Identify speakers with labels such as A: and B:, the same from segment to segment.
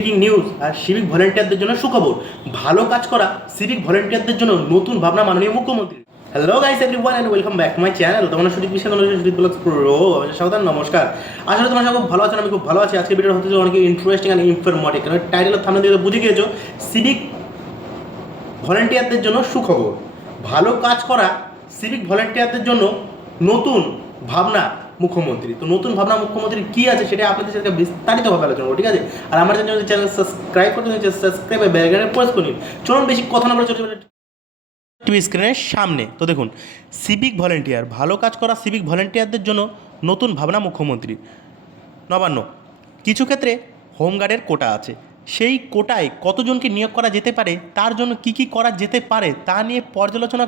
A: Breaking news আর civic ভলেন্টিয়ারদের জন্য সুখবর। ভালো কাজ করা সিভিক ভলেন্টিয়ারদের জন্য নতুন ভাবনা মাননীয় মুখ্যমন্ত্রী। Hello guys everyone and welcome back my channel তোমার সুদীপ বিশ্বাস সুদীপ ব্লগস প্রো সাবধান নমস্কার। আসলে তোমার সব ভালো আছেন আমি খুব ভালো আছি। আজকে ভিডিও হতে অনেক ইন্টারেস্টিং অ্যান্ড ইনফরমেটিভ কারণ টাইটেল থামনে দিয়ে বুঝে গিয়েছো? সিভিক ভলেন্টিয়ারদের জন্য সুখবর। ভালো কাজ করা সিভিক ভলেন্টিয়ারদের জন্য নতুন ভাবনা মুখ্যমন্ত্রী। তো নতুন ভাবনা মুখ্যমন্ত্রী কি আছে সেটা আপনাদের সাথে বিস্তারিতভাবে আলোচনা করব, ঠিক আছে? আর আমার জন্য চ্যানেল সাবস্ক্রাইব করতে হচ্ছে সাবস্ক্রাইব বেলগানে প্রেস করুন। চলুন বেশি কথা না বলে চলে টিভি স্ক্রিনের সামনে। তো দেখুন সিভিক ভলেন্টিয়ার ভালো কাজ করা সিভিক ভলেন্টিয়ারদের জন্য নতুন ভাবনা মুখ্যমন্ত্রী। নবান্ন, কিছু ক্ষেত্রে হোমগার্ডের কোটা আছে। সেই কোটায় কতজনকে নিয়োগ করা যেতে পারে, তার জন্য কি কি করা যেতে পারে, তা নিয়ে পর্যালোচনা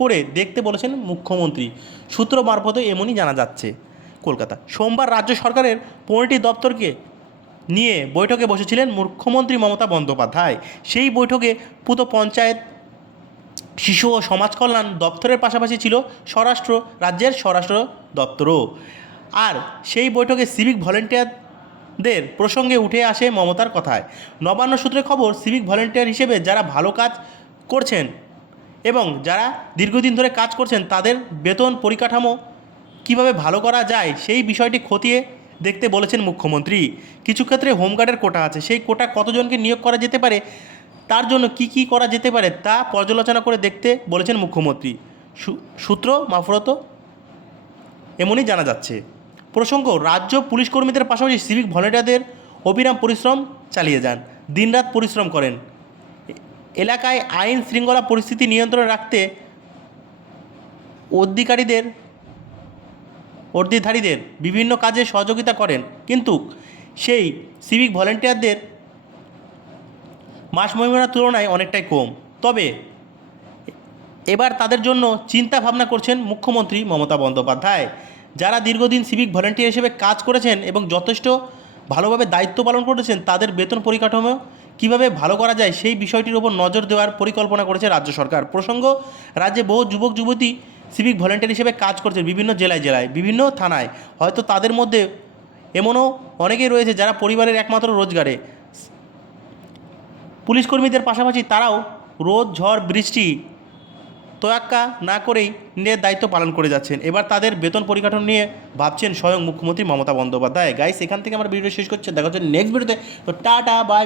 A: করে দেখতে বলেছেন মুখ্যমন্ত্রী। সূত্র মারফত এমনই জানা যাচ্ছে। কলকাতা। সোমবার রাজ্য সরকারের পনেরোটি দপ্তরকে নিয়ে বৈঠকে বসেছিলেন মুখ্যমন্ত্রী মমতা বন্দ্যোপাধ্যায়। সেই বৈঠকে পুত পঞ্চায়েত, শিশু ও সমাজ কল্যাণ দপ্তরের পাশাপাশি ছিল স্বরাষ্ট্র রাজ্যের স্বরাষ্ট্র দপ্তরও। আর সেই বৈঠকে সিভিক ভলেন্টিয়ারদের প্রসঙ্গে উঠে আসে মমতার কথায়। নবান্ন সূত্রে খবর, সিভিক ভলেন্টিয়ার হিসেবে যারা ভালো কাজ করছেন এবং যারা দীর্ঘদিন ধরে কাজ করছেন, তাদের বেতন পরিকাঠামো কীভাবে ভালো করা যায় সেই বিষয়টি খতিয়ে দেখতে বলেছেন মুখ্যমন্ত্রী। কিছু ক্ষেত্রে হোমগার্ডের কোটা আছে, সেই কোটা কতজনকে নিয়োগ করা যেতে পারে, তার জন্য কি কি করা যেতে পারে তা পর্যালোচনা করে দেখতে বলেছেন মুখ্যমন্ত্রী। সূত্র, মাফরত, এমনই জানা যাচ্ছে। প্রসঙ্গ, রাজ্য পুলিশ কর্মীদের পাশাপাশি সিভিক ভলেন্টিয়ারদের অবিরাম পরিশ্রম চালিয়ে যান, দিনরাত পরিশ্রম করেন। এলাকায় আইন শৃঙ্খলা পরিস্থিতি নিয়ন্ত্রণে রাখতে অধিকারীদের অর্ধিধারীদের বিভিন্ন কাজে সহযোগিতা করেন। কিন্তু সেই সিভিক ভলেন্টিয়ারদের মাস মহিমার তুলনায় অনেকটাই কম। তবে এবার তাদের জন্য চিন্তা ভাবনা করছেন মুখ্যমন্ত্রী মমতা বন্দ্যোপাধ্যায়, যারা দীর্ঘদিন সিভিক ভলেন্টিয়ার হিসেবে কাজ করেছেন এবং যথেষ্ট ভালোভাবে দায়িত্ব পালন করেছেন, তাদের বেতন পরিকাঠামো কীভাবে ভালো করা যায় সেই বিষয়টির উপর নজর দেওয়ার পরিকল্পনা করেছে রাজ্য সরকার। প্রসঙ্গ, রাজ্যে বহু যুবক যুবতী সিভিক ভলেন্টিয়ার হিসেবে কাজ করছেন বিভিন্ন জেলায় জেলায়, বিভিন্ন থানায়। হয়তো তাদের মধ্যে এমনও অনেকেই রয়েছে যারা পরিবারের একমাত্র রোজগারে। পুলিশ কর্মীদের পাশাপাশি তারাও রোদ, ঝড়, বৃষ্টি তোয়াক্কা না করেই নিজের দায়িত্ব পালন করে যাচ্ছেন। এবার তাদের বেতন পরিকাঠামো নিয়ে ভাবছেন স্বয়ং মুখ্যমন্ত্রী মমতা বন্দ্যোপাধ্যায়। গাইস এখান থেকে আমরা ভিডিও শেষ করছি। দেখা হচ্ছে নেক্সট ভিডিওতে তো। Tata bye